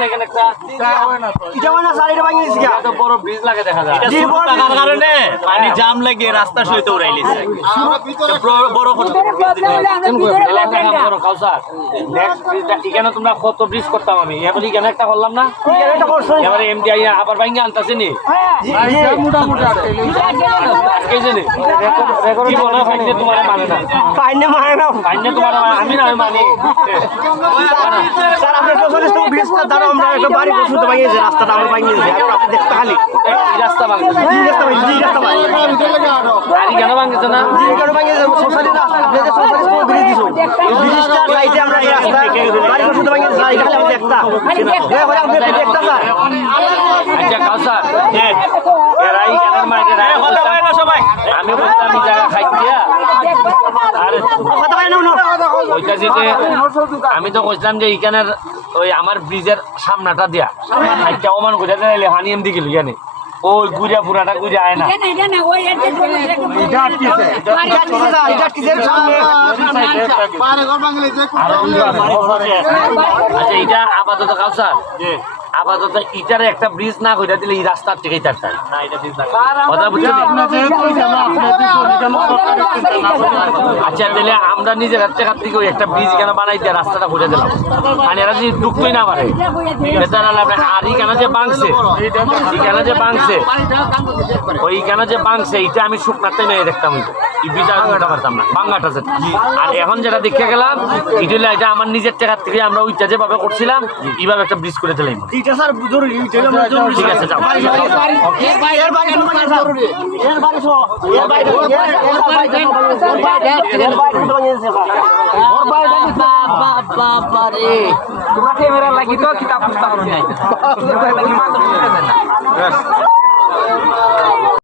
না এখানে একটা এটা মানে স্যার এটা ভাঙিয়ে দিছি এত বড় ব্রিজ লাগে দেখা যায়। জি, বড় টাকার কারণে পানি জাম লাগে রাস্তা সহিত উড়াইলিছে বড় বড় এলাকা কাম কাউসার নেক্সট ব্রিজটা এখানে তোমরা কত ব্রিজ করতাম আমি? এবার এখানে একটা করলাম না? এটা করছ। এবারে এমডি আইয়া আবার ভাঙ্গে আনতাছে নি? কি বলে ফাইনে তোমার মানে না। ফাইনে মানে না। ফাইনে তোমার মানে আমি না মানি। স্যার ব্রিজটা দ্বারা আমরা একটা বাড়ি বসে ভাঙিয়েছে রাস্তাটা আমরা ভাঙিয়ে আপনি দেখতে খালি এই রাস্তা ভাঙছে রাস্তা ভাঙিয়ে জি রাস্তা ভাঙিয়ে গাড়ি কেন ভাঙছে না জি এখানে ভাঙিয়েছে সোশ্যালিস্ট আপনি যে সোশ্যালিস্ট ব্রিজ দিছো এই সাইডে আমরা এই রাস্তা বাড়ি বসে ভাঙিয়েছে স্যার এখানে আপনি দেখতা হ্যাঁ আপনি দেখতা স্যার আচ্ছা কাউসার এরাই কেন মাইকে রায় কথা না সবাই আমি বলতাম আমি জায়গা খাই দিয়া আর কথা ভাই না না ওইটাছি যে আমি তো কইছিলাম যে এইখানের ওই আমার ব্রিজের সামনাটা দিয়া। একটা করে দিলে হানি এমদি গেল জানি ওই গুড়িয়া পুরাটা গুড়িয়া আয় না। আচ্ছা এটা আপাতত কাউসার আপাতত ইটারে একটা ব্রিজ না কইরা দিলে এই রাস্তার থেকে কথা বুঝছ আচ্ছা তাহলে আমরা নিজের কাটতে কাটতে থেকে ওই একটা ব্রিজ কেন বানাই দিয়ে রাস্তাটা ঘুরে দিলাম। আর এরা যদি ঢুকতোই না পারে। আর এই কেন যে বাংছে এই কেন যে বাংছে ওই কেন যে বাংছে এটা আমি শুকনাতে মেয়ে দেখতাম। যেটা আর এখন যেটা দেখে গেলাম এটা এটা আমার নিজের টাকার থেকে আমরা ওইটা যেভাবে করছিলাম এইভাবে একটা ব্রিজ করে দিলাম ঠিক আছে তোমরা ক্যামেরা লাগি তো কিতাব পুস্তক নাই